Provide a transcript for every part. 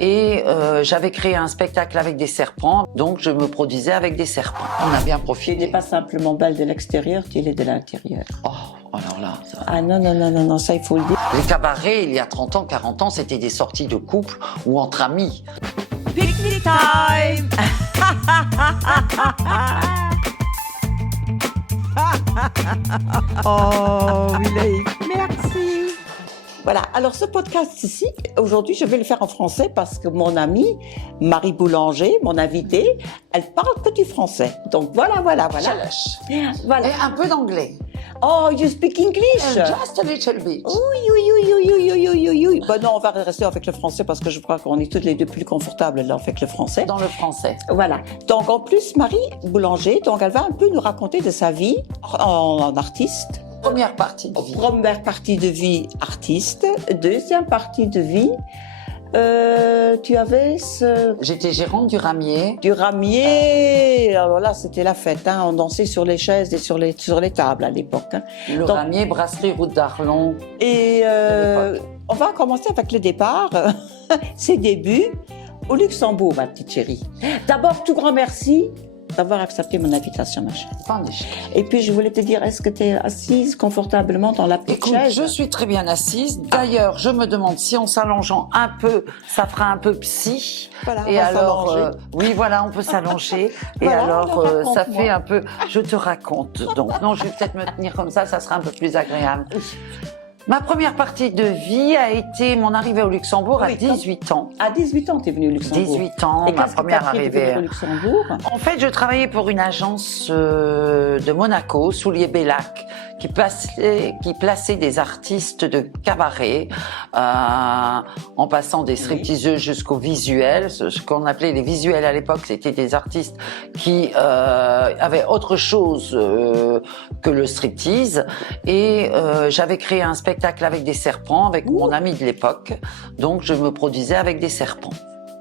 Et j'avais créé un spectacle avec des serpents, donc je me produisais avec des serpents. On a bien Tu profité. n'es pas simplement belle de l'extérieur, tu es de l'intérieur. Oh, alors là, ça... Ah non, non, non, non, non, ça il faut le dire. Les cabarets, il y a 30 ans, 40 ans, c'était des sorties de couple ou entre amis. Picnic time! Oh, Willy, merci. Voilà, alors ce podcast ici, aujourd'hui je vais le faire en français parce que mon amie Marie Boulanger, mon invitée, elle parle que du français. Donc voilà. Voilà. Et un peu d'anglais. Oh, you speak English? Just a little bit. Oui. Ben non, on va rester avec le français parce que je crois qu'on est toutes les deux plus confortables là avec le français. Dans le français. Voilà. Donc en plus, Marie Boulanger, donc elle va un peu nous raconter de sa vie en artiste. Première partie de vie. Première partie de vie artiste. Deuxième partie de vie, tu avais J'étais gérante du Ramier. du Ramier. Alors là, c'était la fête. Hein. On dansait sur les chaises et sur les tables à l'époque. Hein. Le Donc- Ramier, brasserie route d'Arlon. Et l'époque. on va commencer avec le départ, ses débuts au Luxembourg, ma petite chérie. D'abord, tout grand merci d'avoir accepté mon invitation, ma chérie. Pas des choses. Et puis, je voulais te dire, est-ce que tu es assise confortablement dans la petite Écoute, chaise? je suis très bien assise. D'ailleurs, je me demande si en s'allongeant un peu, ça fera un peu psy. Voilà, on Et va alors, s'allonger. oui, voilà, on peut s'allonger. Et Voilà, alors, raconte-moi. ça fait un peu. Je te raconte. Donc, non, je vais peut-être me tenir comme ça sera un peu plus agréable. Ma première partie de vie a été mon arrivée au Luxembourg à Oui, 18 ans. À 18 ans, tu es venue au Luxembourg. 18 ans, Et ma qu'est-ce que première t'as fait de arrivée. venir au Luxembourg? En fait, je travaillais pour une agence de Monaco, Soulier Bellac, qui plaçait des artistes de cabaret, en passant des stripteaseuses jusqu'au visuel. Ce qu'on appelait les visuels à l'époque, c'était des artistes qui avaient autre chose que le striptease. Et j'avais créé un spectacle avec des serpents, avec mon ami de l'époque. Donc, je me produisais avec des serpents.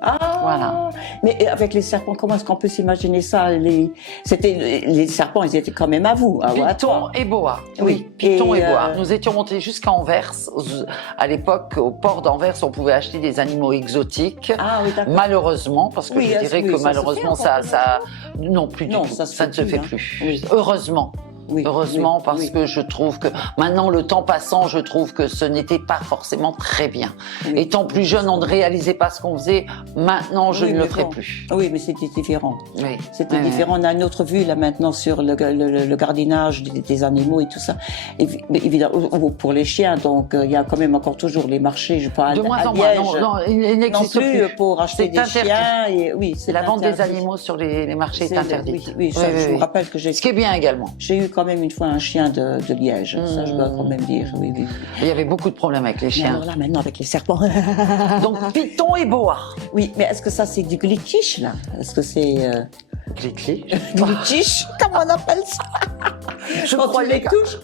Ah, Voilà. Mais avec les serpents, comment est-ce qu'on peut s'imaginer ça? Les serpents, ils étaient quand même à vous, à Python toi. et boa. Oui. Python et Et, boa. Nous étions montés jusqu'à Anvers. À l'époque, au port d'Anvers, on pouvait acheter des animaux exotiques. Ah oui, d'accord. Malheureusement, parce que Oui, je dirais oui, que ça se malheureusement, fait encore, ça, non, plus Non, du tout. ça se fait ne se plus, fait hein. plus. Oui. Heureusement. Oui, Heureusement, oui, parce oui. que je trouve que maintenant, le temps passant, je trouve que ce n'était pas forcément très bien. Oui. Étant plus jeune, on ne réalisait pas ce qu'on faisait. Maintenant, je Oui, ne mais le ferai bon. plus. Oui, mais c'était différent. Oui. C'était Ouais, ouais. différent. On a une autre vue là maintenant sur le gardiennage des animaux et tout ça. Mais évidemment, pour les chiens, donc il y a quand même encore toujours les marchés, je pense, De moins à en moins. Liège. Non, il Non n'existe plus plus. pour acheter C'est des interdit. chiens. Et, oui, c'est La vente des interdit. animaux sur les marchés est C'est- interdite. Oui, ça, Oui, je oui. vous rappelle que j'ai Ce qui est bien également. eu quand même une fois un chien de Liège. Ça, je dois quand même dire. Oui. Il y avait beaucoup de problèmes avec les Mais chiens. alors là, maintenant, avec les serpents. Donc, python et boa. Oui, mais est-ce que ça, c'est du glitchish, là? Est-ce que c'est Clé-clé. glitchish? Comment on appelle ça? Je Quand crois tu les que- touches.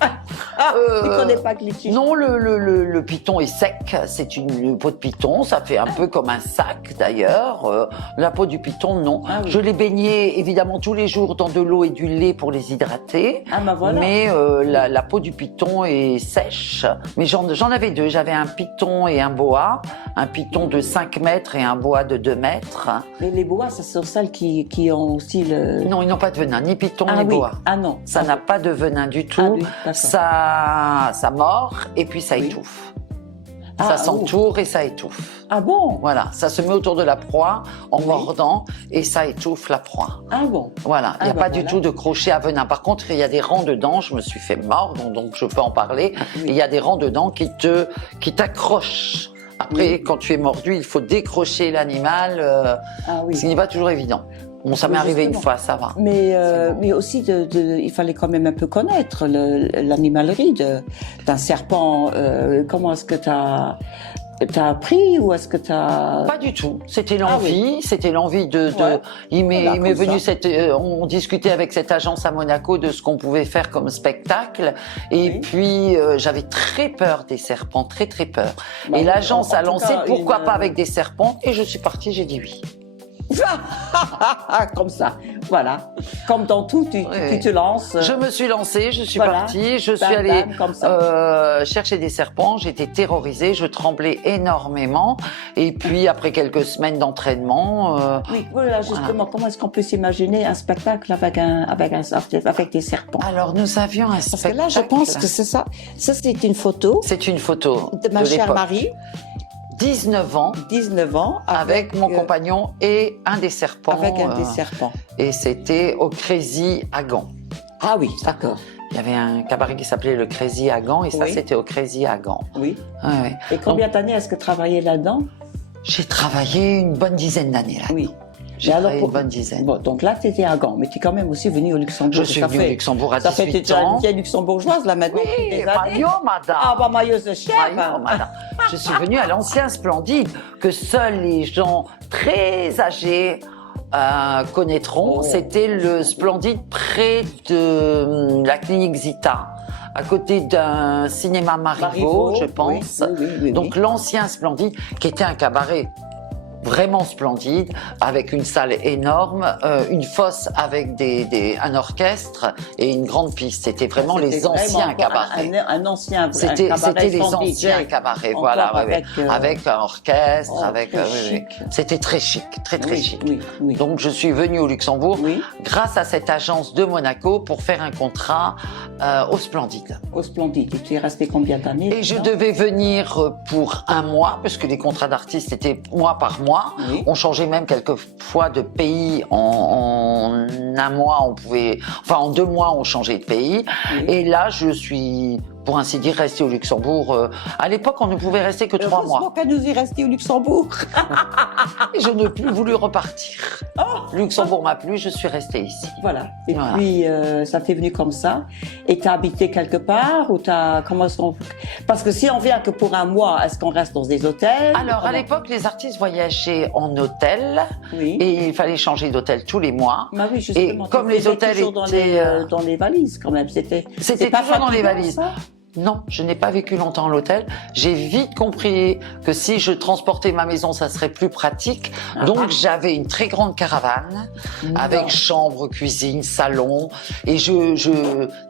Tu connais pas glitchish? Non, le python est sec. C'est une peau de python. Ça fait un peu comme un sac, d'ailleurs. La peau du python, non. Ah oui. Je les baignais, évidemment, tous les jours dans de l'eau et du lait pour les hydrater. Ah, bah voilà. Mais la peau du python est sèche. Mais j'en avais deux. J'avais un python et un boa. Un python de 5 mètres et un boa de 2 mètres. Mais les boas, ce sont celles qui ont aussi le... Non, ils n'ont pas de venin, ni python Ah ni oui. boa. Ah non. Ça n'a pas de venin du tout. Ah oui, d'accord. Ça mord et puis ça Oui. étouffe. Ah, Ça s'entoure et ça étouffe. Ah bon? Voilà, ça se met autour de la proie en Oui. mordant et ça étouffe la proie. Ah bon? Voilà, il n'y a Ah, pas bah du voilà. tout de crochet à venin. Par contre, il y a des rangs dedans, je me suis fait mordre, donc je peux en parler. Oui. Il y a des rangs dedans qui t'accrochent. Après, Oui. quand tu es mordu, il faut décrocher l'animal, Ah oui. ce qui n'est pas toujours évident. Bon, ça Oui, m'est arrivé une justement. fois, ça va. Mais, C'est bon. mais aussi, il fallait quand même un peu connaître l'animalerie d'un serpent. Comment est-ce que t'as appris ou est-ce que t'as... Pas du tout. C'était Ah l'envie. C'était l'envie de. Ouais. Il m'est Voilà, il m'est comme venu ça. on discutait avec cette agence à Monaco de ce qu'on pouvait faire comme spectacle. Et Oui. puis j'avais très peur des serpents, très très peur. Bah, et l'agence en a tout lancé cas, pourquoi pas avec des serpents. Et je suis partie, j'ai dit oui. Comme ça, voilà. Comme dans tout, tu te lances. Je me suis lancée, je suis Voilà. partie, je suis Bam, allée bam, comme ça. chercher des serpents, j'étais terrorisée, je tremblais énormément. Et puis après quelques semaines d'entraînement, Oui, voilà, justement, comment est-ce qu'on peut s'imaginer un spectacle avec des serpents? alors nous avions un Parce que spectacle. là, je pense que c'est ça. Ça, c'est une photo C'est une photo de ma chère l'époque. Marie, 19 ans, 19 ans, avec mon compagnon et un des serpents. avec un des serpents. Et c'était au Crazy à Gand. Ah oui, d'accord. Il y avait un cabaret qui s'appelait le Crazy à Gand, et ça Oui. c'était au Crazy à Gand. Oui. Ouais, ouais. Et combien d'années est-ce que tu travaillais là-dedans? J'ai travaillé une bonne dizaine d'années là. Oui. J'ai Mais alors, travaillé une bonne dizaine. Bon, donc là, tu étais à Gand, mais tu es quand même aussi venue au Luxembourg. Je suis venue au Luxembourg à Ça fait 18 déjà ans. une vieille luxembourgeoise, là, maintenant, depuis Oui, des années. maillot, madame. Ah, bah, mailleuse de chef. Maillot, madame. Je suis venue à l'ancien Splendide, que seuls les gens très âgés connaîtront. Oh. C'était le Splendide près de la clinique Zita, à côté d'un cinéma Marivaux, je pense. Oui. Donc l'ancien Splendide, qui était un cabaret vraiment splendide, avec une salle énorme, une fosse avec un orchestre et une grande piste. C'était vraiment les anciens cabarets. Un ancien C'était cabaret les sans anciens DJ. cabarets, Encore voilà, ouais, avec, ouais. Avec un orchestre, oh, avec. très Oui, oui. chic. C'était très chic, très Oui, chic. oui. Donc je suis venue au Luxembourg Oui. grâce à cette agence de Monaco pour faire un contrat au Splendide. Au Splendide. Et tu es resté combien d'années? Et je là-dedans? devais venir pour un mois, parce que les contrats d'artistes étaient mois par mois. Oui. On changeait même quelquefois de pays en un mois, en 2 mois, on changeait de pays. Oui. Et là, je suis, pour ainsi dire, restée au Luxembourg. À l'époque, on ne pouvait rester que 3 Heureusement mois. qu'elle nous est restée au Luxembourg. Et je n'ai plus voulu repartir. Luxembourg m'a plu, je suis restée ici. Voilà. Et Voilà. puis, ça t'est venu comme ça. Et t'as habité quelque part ou comment est-ce qu'on... Parce que si on vient que pour un mois, est-ce qu'on reste dans des hôtels? Alors, à Comment? l'époque, les artistes voyageaient en hôtel Oui. et il fallait changer d'hôtel tous les mois. Bah oui, justement. Et comme tu les faisais hôtels toujours étaient, dans les valises quand même. C'était c'est pas toujours dans les fatigant, valises. ça? Non, je n'ai pas vécu longtemps à l'hôtel. J'ai vite compris que si je transportais ma maison, ça serait plus pratique. Donc j'avais une très grande caravane avec chambre, cuisine, salon, et je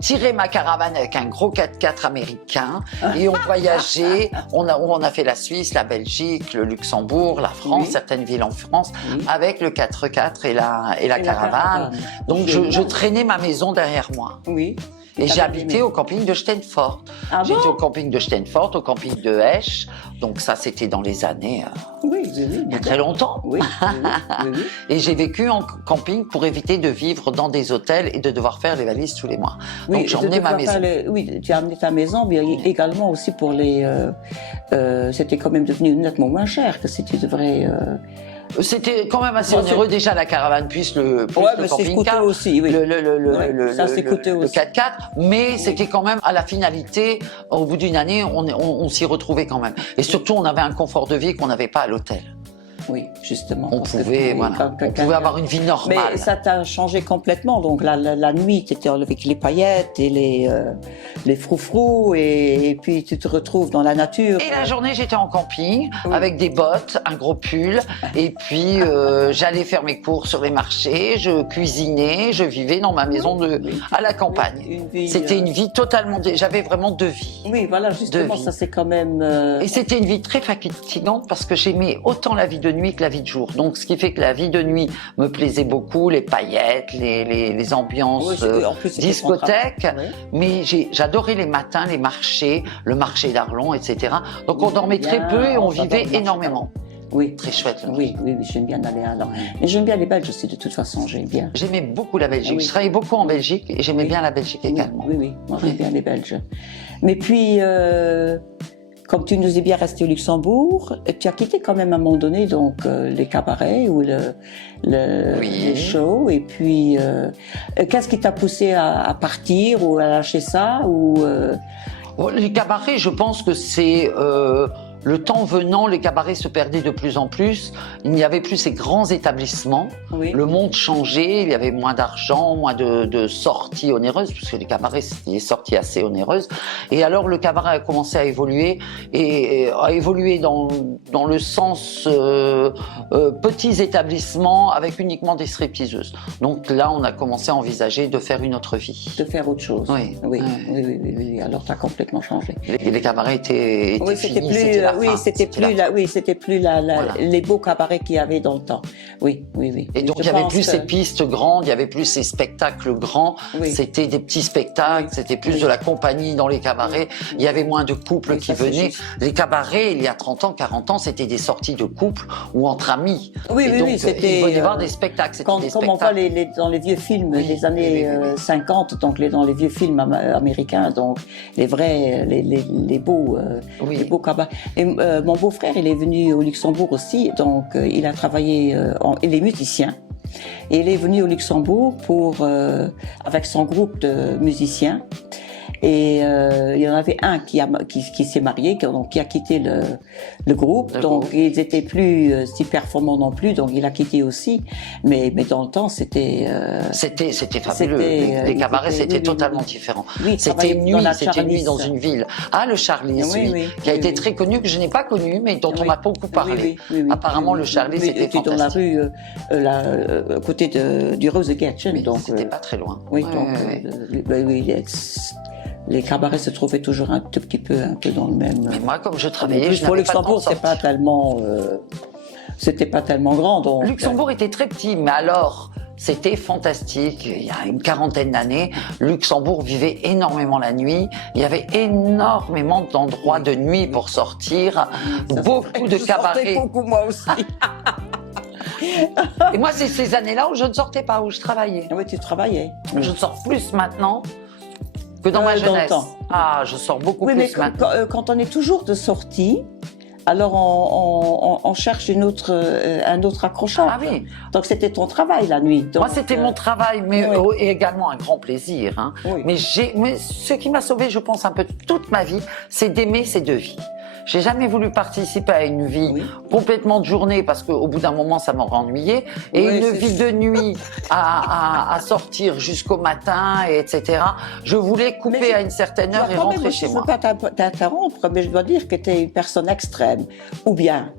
tirais ma caravane avec un gros 4x4 américain et on voyageait. On a fait la Suisse, la Belgique, le Luxembourg, la France, Oui. certaines villes en France, Oui. avec le 4x4 et la caravane. Donc Génial. je traînais ma maison derrière moi. Oui. Et j'ai t'as habité aimé. au camping de Steenfort. Ah J'étais bon? au camping de Steenfort, au camping de Esch. Donc ça, c'était dans les années Oui, il y a très longtemps. Oui. Et j'ai vécu en camping pour éviter de vivre dans des hôtels et de devoir faire les valises tous les mois. Donc j'ai emmené ma maison. Oui, tu as amené ta maison, mais également aussi pour les... c'était quand même devenu nettement moins cher que si tu devrais... C'était quand même assez Bon, onéreux déjà la caravane, plus le mais c'est coûteux camping-car. aussi, oui. Ça, c'est coûteux le aussi. 4x4, mais c'était quand même à la finalité, au bout d'une année, on s'y retrouvait quand même. Et surtout, on avait un confort de vie qu'on n'avait pas à l'hôtel. Oui, justement. On parce que pouvait, tu- voilà, quand on quelqu'un- pouvait avoir une vie normale. Mais ça t'a changé complètement. Donc la nuit, tu étais avec les paillettes et les froufrous et puis tu te retrouves dans la nature. Et la journée, j'étais en camping Oui. avec des bottes, un gros pull, et puis j'allais faire mes courses sur les marchés, je cuisinais, je vivais dans ma maison à la campagne. Une vie, C'était une vie totalement... J'avais vraiment 2 vies. Oui, voilà, justement, de vie. ça c'est quand même... Et c'était une vie très fatigante parce que j'aimais autant la vie de nuit que la vie de jour. Donc, ce qui fait que la vie de nuit me plaisait beaucoup, les paillettes, les ambiances Oui, en plus, c'était discothèques. ton travail. Mais j'adorais les matins, les marchés, le marché d'Arlon, etc. Donc, on Oui, dormait très bien, peu et on j'adore vivait le marché énormément. Oui. Très chouette. le Oui, j'aime bien aller à Arlon. Mais j'aime bien les Belges aussi, de toute façon, j'aime bien. J'aimais beaucoup la Belgique. Ah oui. Je travaillais beaucoup en Belgique et j'aimais Oui. bien la Belgique également. Oui, moi j'aime bien les Belges. Mais puis, comme tu nous es bien resté au Luxembourg, tu as quitté quand même à un moment donné donc les cabarets ou Oui. les shows. Et puis, qu'est-ce qui t'a poussé à partir ou à lâcher ça ou Bon, les cabarets, je pense que c'est le temps venant, les cabarets se perdaient de plus en plus. Il n'y avait plus ces grands établissements. Oui. Le monde changeait, il y avait moins d'argent, moins de sorties onéreuses, puisque les cabarets, c'était des sorties assez onéreuses. Et alors, le cabaret a commencé à évoluer, et a évolué dans le sens petits établissements avec uniquement des stripteaseuses. Donc là, on a commencé à envisager de faire une autre vie. De faire autre chose. Oui. Oui. Alors, ça a complètement changé. Les cabarets étaient Oui, finis, c'était la fin. c'était plus Voilà. les beaux cabarets qu'il y avait dans le temps. Oui. Et donc, il n'y avait plus ces pistes grandes, il n'y avait plus ces spectacles grands. Oui. C'était des petits spectacles, c'était plus de la compagnie dans les cabarets. Il y avait moins de couples qui ça, c'est venaient. juste. Les cabarets, il y a 30 ans, 40 ans, c'était des sorties de couples ou entre amis. Oui, Et donc, c'était. il va y avoir des spectacles. C'était des Comme on voit spectacles. dans les vieux films Oui, des années oui. 50, donc dans les vieux films américains, donc les vrais, les beaux cabarets. Et mon beau-frère, il est venu au Luxembourg aussi, donc il a travaillé, il est musicien. Et il est venu au Luxembourg avec son groupe de musiciens. Et il y en avait un qui s'est marié, qui a quitté le groupe. Donc ils étaient plus si performants non plus, donc il a quitté aussi. Mais dans le temps, c'était fabuleux. Les cabarets, c'était totalement différent. Oui, c'était une nuit dans une ville. Ah, le Charlie, qui a été très connu, que je n'ai pas connu, mais dont on m'a beaucoup parlé. Apparemment, le Charlie, c'était fantastique. dans la rue, à côté du Rosegatchen. Oui, donc c'était pas très loin. Oui, les cabarets se trouvaient toujours un peu dans le même. Mais moi, comme je travaillais, je pour n'avais pas Luxembourg, le temps de c'était pas tellement grand. Donc Luxembourg était très petit, mais alors c'était fantastique. Il y a une quarantaine d'années, Luxembourg vivait énormément la nuit. Il y avait énormément d'endroits de nuit pour sortir, beaucoup de cabarets. Beaucoup moi aussi. Et moi, c'est ces années-là où je ne sortais pas, où je travaillais. Oui, tu travaillais. Je sors plus maintenant que dans ma Dans le jeunesse. temps. Ah, je sors beaucoup Oui, plus mais maintenant. quand on est toujours de sortie, alors on cherche un autre accrochage. Ah oui. Donc c'était ton travail la nuit. Donc, Moi, c'était mon travail, mais oui. et également un grand plaisir. Hein. Oui. Mais ce qui m'a sauvé, je pense, un peu toute ma vie, c'est d'aimer ces deux vies. J'ai jamais voulu participer à une vie complètement de journée parce qu'au bout d'un moment, ça m'aurait ennuyé. Et une vie de nuit à sortir jusqu'au matin, etc. Je voulais couper à une certaine heure et rentrer chez moi. Je ne veux pas t'interrompre, mais je dois dire que tu es une personne extrême. Ou bien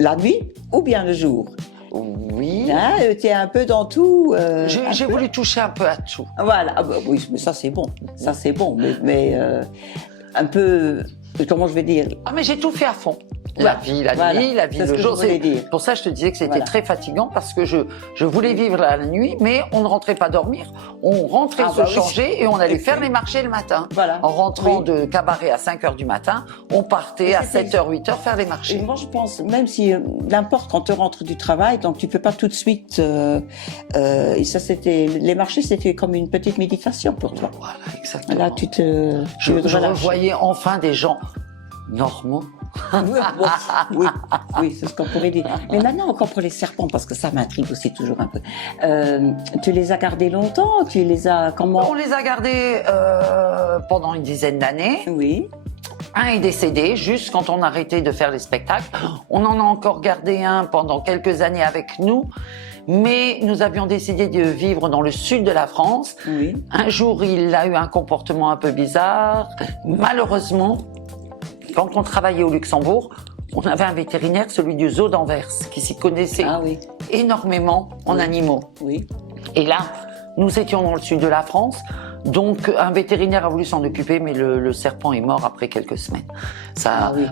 la nuit, ou bien le jour. Oui. Hein, tu es un peu dans tout. J'ai voulu toucher un peu à tout. Voilà. Ah bah oui, mais ça c'est bon. Ça c'est bon. Mais un peu. Comment je vais dire? Ah, mais j'ai tout fait à fond. La vie, la nuit, la vie, le jour. Pour ça, je te disais que c'était très fatigant parce que je voulais vivre la nuit, mais on ne rentrait pas dormir. On rentrait se changer et on allait faire les marchés le matin. Voilà. En rentrant de cabaret à 5h du matin, on partait à 7h, 8h faire les marchés. Et moi, je pense, même si, n'importe quand tu rentres du travail, donc tu peux pas tout de suite, et ça les marchés, c'était comme une petite méditation pour toi. Voilà, exactement. Là, je revoyais enfin des gens normaux. Oui, c'est ce qu'on pourrait dire. Mais maintenant, encore pour les serpents, parce que ça m'intrigue aussi toujours un peu. Tu les as gardés longtemps? Tu les as comment? On les a gardés pendant une dizaine d'années. Oui. Un est décédé juste quand on a arrêté de faire les spectacles. On en a encore gardé un pendant quelques années avec nous. Mais nous avions décidé de vivre dans le sud de la France. Oui. Un jour, il a eu un comportement un peu bizarre. Malheureusement, quand on travaillait au Luxembourg, on avait un vétérinaire, celui du zoo d'Anvers, qui s'y connaissait énormément en animaux. Oui. Et là, nous étions dans le sud de la France, donc un vétérinaire a voulu s'en occuper, mais le serpent est mort après quelques semaines.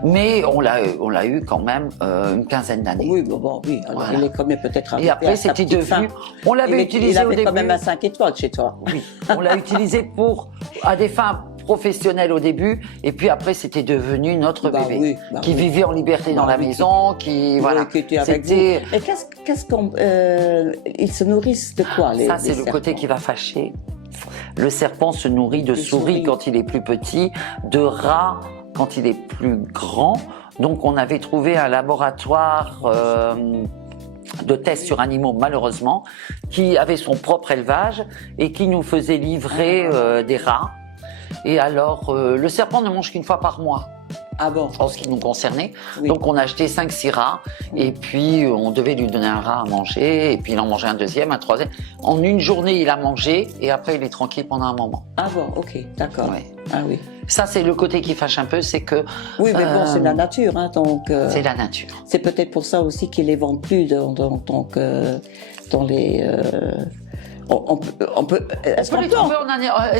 Mais on l'a eu quand même une quinzaine d'années. Oui, oui. Alors il est quand même peut-être arrivé. Et après, c'était devenu. On l'avait utilisé au début. Il avait quand même un 5 étoiles chez toi. Oui. On l'a utilisé à des fins professionnelles au début, et puis après, c'était devenu notre bébé, qui vivait en liberté dans la maison, qui était avec vous. Et qu'est-ce qu'on ils se nourrissent de quoi Ça, c'est le côté qui va fâcher. Le serpent se nourrit de souris quand il est plus petit, de rats quand il est plus grand. Donc, on avait trouvé un laboratoire de tests sur animaux, malheureusement, qui avait son propre élevage et qui nous faisait livrer des rats. Et alors, le serpent ne mange qu'une fois par mois. Ah bon? En ce qui nous concernait. Oui. Donc on a acheté 5 rats et puis on devait lui donner un rat à manger et puis il en mangeait un deuxième, un troisième. En une journée il a mangé et après il est tranquille pendant un moment. Ah bon, ok, d'accord. Ouais. Ah oui. Ça c'est le côté qui fâche un peu, c'est que... Oui, mais bon, c'est la nature, hein, donc... c'est la nature. C'est peut-être pour ça aussi qu'ils les vendent plus dans les... On peut Est-ce qu'on les trouve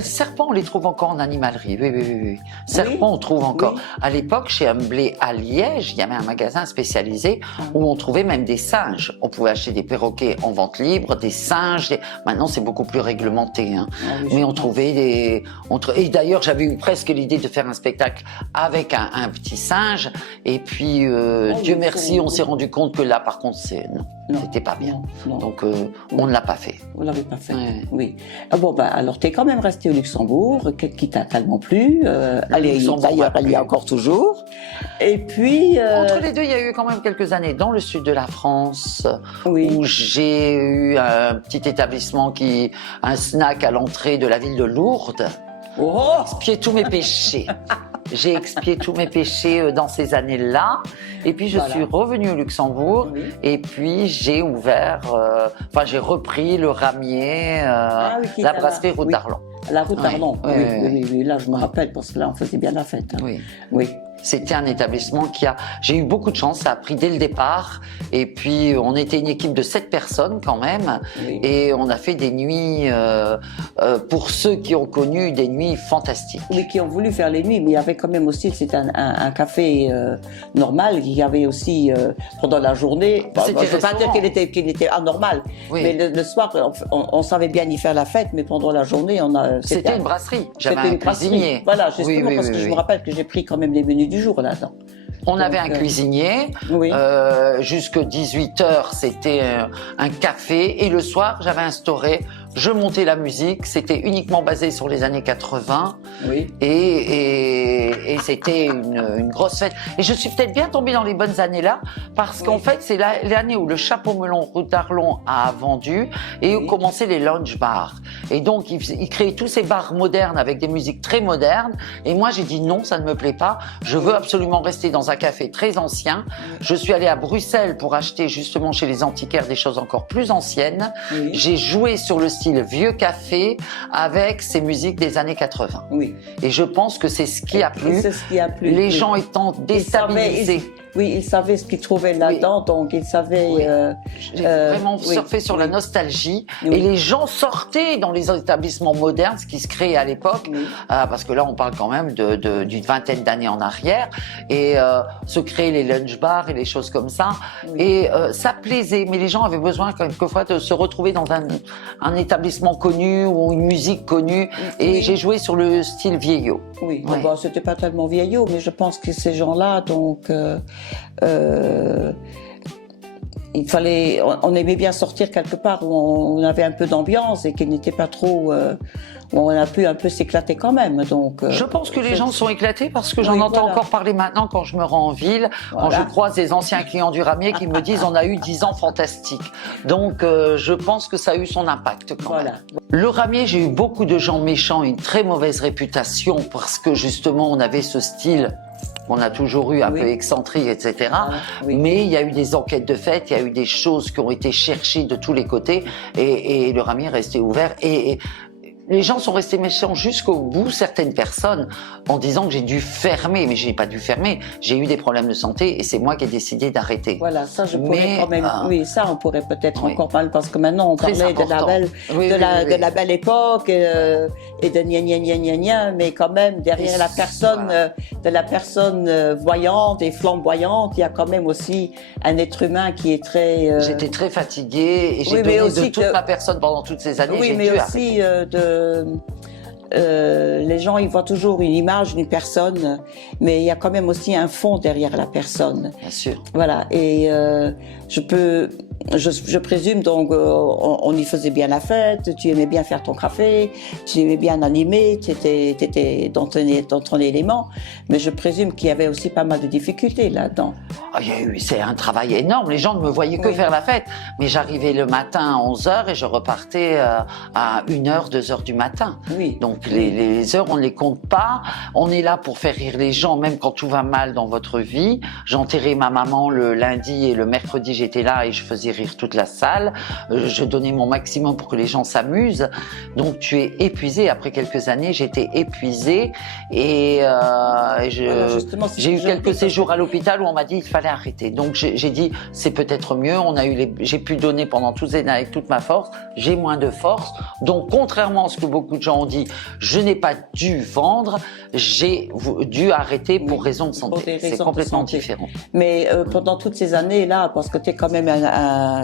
serpents, on les trouve encore en animalerie. Oui. Serpents, on trouve encore. Oui. À l'époque, chez Humblé à Liège, il y avait un magasin spécialisé où on trouvait même des singes. On pouvait acheter des perroquets en vente libre, des singes. Maintenant, c'est beaucoup plus réglementé. Hein. Ah oui, mais on trouvait des... Et d'ailleurs, j'avais eu presque l'idée de faire un spectacle avec un petit singe. Et puis, Dieu merci, on s'est rendu compte que là, par contre, c'était pas bien. Non. Donc, on ne l'a pas fait. Vous l'avez pas fait. Ouais. Oui. Ah bon, bah, alors, t'es quand même resté au Luxembourg, qui t'a tellement plu. Luxembourg D'ailleurs, m'a elle y plu. est encore toujours. Et puis... Entre les deux, il y a eu quand même quelques années dans le sud de la France oui. où j'ai eu un petit établissement un snack à l'entrée de la ville de Lourdes. Oh! Expié tous mes péchés. J'ai expié tous mes péchés dans ces années-là. Et puis, je suis revenue au Luxembourg. Oui. Et puis, j'ai ouvert, j'ai repris le ramier, la brasserie Route d'Arlon. La Route d'Arlon, oui. oui. Là, je me rappelle, parce que là, on faisait bien la fête. Hein. Oui. C'était un établissement j'ai eu beaucoup de chance, ça a pris dès le départ. Et puis, on était une équipe de 7 personnes quand même. Oui. Et on a fait des nuits, pour ceux qui ont connu, des nuits fantastiques. Oui, qui ont voulu faire les nuits, mais il y avait quand même aussi, c'était un café normal, il y avait aussi pendant la journée, je ne veux pas dire qu'il était anormal, mais le soir, on savait bien y faire la fête, mais pendant la journée, c'était une brasserie, j'avais un cuisinier. Voilà, justement, parce que je me rappelle que j'ai pris quand même les menus du jour là-dedans. On avait un cuisinier, jusqu'à 18h c'était un café et le soir j'avais instauré, je montais la musique, c'était uniquement basé sur les années 80 et c'était une grosse fête. Et je suis peut-être bien tombée dans les bonnes années là parce qu'en fait c'est l'année où le Chapeau Melon Route d'Arlon a vendu et où commençaient les lounge bars. Et donc il créait tous ces bars modernes avec des musiques très modernes et moi j'ai dit non, ça ne me plaît pas, je veux absolument rester dans un café très ancien. Je suis allée à Bruxelles pour acheter justement chez les antiquaires des choses encore plus anciennes. J'ai joué sur le style vieux café avec ces musiques des années 80. Et je pense que c'est ce qui a plu. C'est ce qui a plu. Les gens étant déstabilisés. Ils savaient ce qu'ils trouvaient là-dedans, donc ils savaient... J'ai vraiment surfé sur la nostalgie. Et les gens sortaient dans les établissements modernes, ce qui se créait à l'époque, parce que là, on parle quand même d'une vingtaine d'années en arrière, et se créer les lunch bars et les choses comme ça. Et ça plaisait, mais les gens avaient besoin quelquefois de se retrouver dans un établissement connu ou une musique connue. Et j'ai joué sur le style vieillot. Oui, bon, c'était pas tellement vieillot, mais je pense que ces gens-là, donc... il fallait, on aimait bien sortir quelque part où on avait un peu d'ambiance et qui n'était pas trop, où on a pu un peu s'éclater quand même. Donc, je pense que les gens sont éclatés parce que j'en entends encore parler maintenant quand je me rends en ville, quand je croise des anciens clients du Ramier qui me disent on a eu 10 ans fantastiques. Donc je pense que ça a eu son impact quand même. Le Ramier, j'ai eu beaucoup de gens méchants, une très mauvaise réputation parce que justement on avait ce style qu'on a toujours eu un peu excentrique, etc. Mais il y a eu des enquêtes de fait, il y a eu des choses qui ont été cherchées de tous les côtés et le Ramier est resté ouvert et les gens sont restés méchants jusqu'au bout, certaines personnes, en disant que j'ai dû fermer. Mais j'ai pas dû fermer. J'ai eu des problèmes de santé et c'est moi qui ai décidé d'arrêter. Voilà, ça je pourrais quand même... oui, ça on pourrait peut-être encore parler parce que maintenant on parlait de la belle époque et de gna gna gna gna gna, mais quand même derrière la personne, de la personne voyante et flamboyante, il y a quand même aussi un être humain qui est très... J'étais très fatiguée et j'ai donné de toute ma personne pendant toutes ces années. Oui, mais aussi les gens ils voient toujours une image d'une personne, mais il y a quand même aussi un fond derrière la personne. Bien sûr. Voilà, et je peux je présume donc on y faisait bien la fête, tu aimais bien faire ton café, tu aimais bien animer, tu étais dans ton élément, mais je présume qu'il y avait aussi pas mal de difficultés là-dedans. Oh, c'est un travail énorme, les gens ne me voyaient que faire la fête, mais j'arrivais le matin à 11h et je repartais à 1h, 2h du matin. Oui. Donc les heures, on ne les compte pas, on est là pour faire rire les gens, même quand tout va mal dans votre vie. J'enterrais ma maman le lundi et le mercredi j'étais là et je faisais rire toute la salle. Je donnais mon maximum pour que les gens s'amusent. Donc tu es épuisé. Après quelques années, j'étais épuisée et j'ai eu quelques séjours à l'hôpital où on m'a dit il fallait arrêter. Donc j'ai dit c'est peut-être mieux. J'ai pu donner pendant toutes les années avec toute ma force. J'ai moins de force. Donc contrairement à ce que beaucoup de gens ont dit, je n'ai pas dû vendre. J'ai dû arrêter pour raison de santé. C'est complètement différent. Mais pendant toutes ces années-là, parce que tu es quand même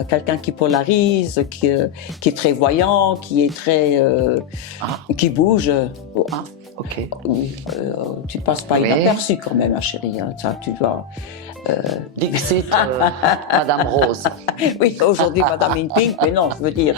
quelqu'un qui polarise, qui est très voyant, qui est très... qui bouge. Ah, ok. Tu passes pas inaperçu quand même, chérie. Hein, ça, tu dois... Dixit, Madame Rose. Oui, aujourd'hui Madame in Pink, mais non, je veux dire,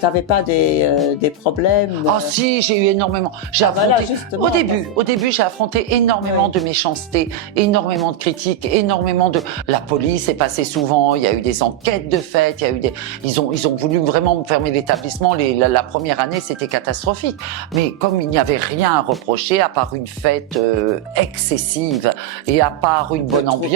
t'avais pas des problèmes. Ah si, j'ai eu énormément. J'ai affronté. Au début, j'ai affronté énormément de méchanceté, énormément de critiques, énormément de. La police est passée souvent. Il y a eu des enquêtes de fait. Il y a eu ils ont voulu vraiment me fermer l'établissement. La première année, c'était catastrophique. Mais comme il n'y avait rien à reprocher à part une fête excessive et à part une bonne ambiance.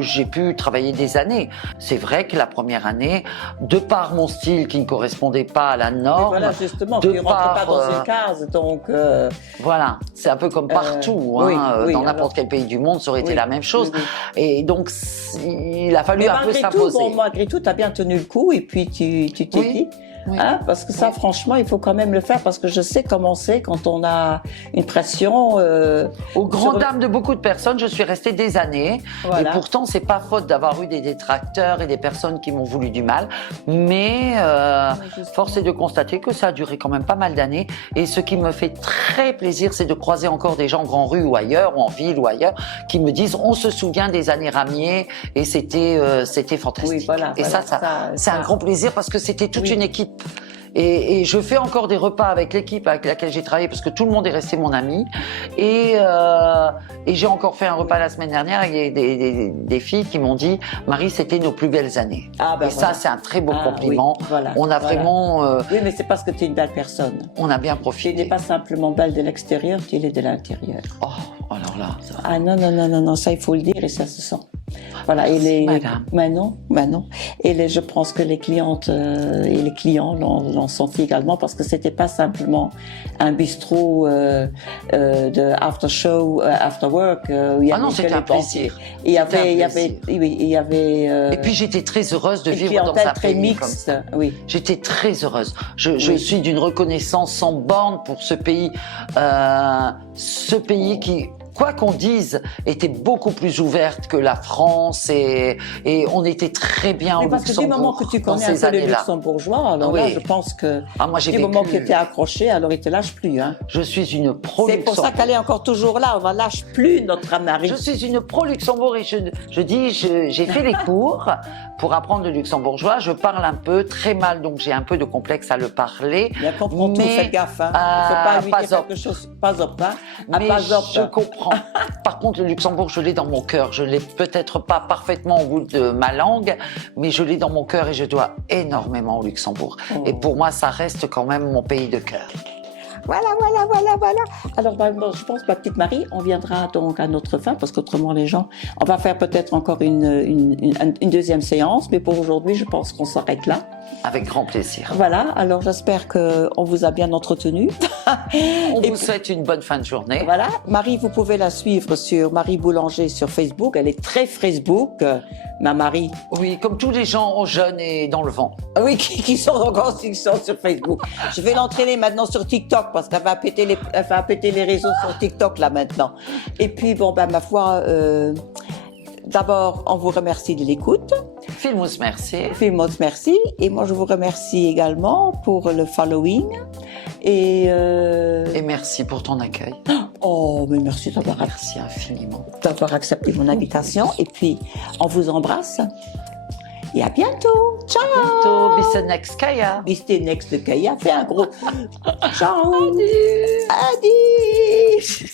J'ai pu travailler des années. C'est vrai que la première année, de par mon style qui ne correspondait pas à la norme, voilà, justement, tu ne rentres pas dans une case, donc... Voilà, c'est un peu comme partout, dans n'importe quel pays du monde, ça aurait été la même chose. Et donc, il a fallu un peu s'imposer. Malgré tout, tu as bien tenu le coup, et puis tu t'es dit... Oui. Hein, parce que ça, franchement, il faut quand même le faire parce que je sais comment c'est quand on a une pression. Aux grandes dames de beaucoup de personnes, je suis restée des années. Voilà. Et pourtant, c'est pas faute d'avoir eu des détracteurs et des personnes qui m'ont voulu du mal. Mais force est de constater que ça a duré quand même pas mal d'années. Et ce qui me fait très plaisir, c'est de croiser encore des gens en Grand Rue ou ailleurs, ou en ville ou ailleurs, qui me disent on se souvient des années Ramier et c'était fantastique. Oui, voilà, et ça c'est un grand plaisir parce que c'était toute une équipe. Et je fais encore des repas avec l'équipe avec laquelle j'ai travaillé parce que tout le monde est resté mon ami. Et j'ai encore fait un repas la semaine dernière avec des filles qui m'ont dit « Marie, c'était nos plus belles années ». Et ça, c'est un très beau compliment. Oui, voilà, on a vraiment... oui, mais c'est parce que tu es une belle personne. On a bien profité. Tu n'es pas simplement belle de l'extérieur, tu l'es de l'intérieur. Oh, alors là... Ça... Ah non, ça, il faut le dire et ça se sent. Voilà, et les... Madame. Non. Et je pense que les clientes et les clients l'ont senti également parce que c'était pas simplement un bistrot de after show, after work. Où il y avait non, c'était un plaisir. Il y avait. Et puis j'étais très heureuse de vivre dans un très pays mixte. comme ça. Oui. J'étais très heureuse. Je suis d'une reconnaissance sans borne pour ce pays qui, quoi qu'on dise, était beaucoup plus ouverte que la France et on était très bien au Luxembourg. Parce que du moment que tu connais un peu les luxembourgeois, alors là, je pense que du moment que tu es accroché, alors ils te lâchent plus. Hein. Je suis une pro-Luxembourg. C'est pour ça qu'elle est encore toujours là, on ne lâche plus notre Marie. Je suis une pro-Luxembourg et je dis, j'ai fait les cours pour apprendre le luxembourgeois. Je parle un peu, très mal, donc j'ai un peu de complexe à le parler. Il comprend tout, fais gaffe. Hein. Il ne faut pas lui dire quelque chose, pas op. Mais je comprends. Par contre, le Luxembourg, je l'ai dans mon cœur. Je l'ai peut-être pas parfaitement au bout de ma langue, mais je l'ai dans mon cœur et je dois énormément au Luxembourg. Et pour moi, ça reste quand même mon pays de cœur. Voilà. Alors, je pense, ma petite Marie, on viendra donc à notre fin, parce qu'autrement, les gens, on va faire peut-être encore une deuxième séance, mais pour aujourd'hui, je pense qu'on s'arrête là. Avec grand plaisir. Voilà, alors j'espère qu'on vous a bien entretenu. On vous souhaite une bonne fin de journée. Voilà, Marie, vous pouvez la suivre sur Marie Boulanger sur Facebook. Elle est très Facebook, ma Marie. Oui, comme tous les gens jeunes et dans le vent. Oui, qui sont encore sur Facebook. Je vais l'entraîner maintenant sur TikTok parce qu'elle va péter les réseaux sur TikTok là maintenant. Et puis, ma foi... D'abord, on vous remercie de l'écoute. Filmos merci. Filmos merci. Et moi, je vous remercie également pour le following. Et merci pour ton accueil. Oh, mais merci Merci infiniment. d'avoir accepté mon invitation. Et puis, on vous embrasse. Et à bientôt. Ciao. Bientôt, bis zum next Kaya. Bis demnächst, Kaya. Fais un gros ciao. Adieu. Adieu.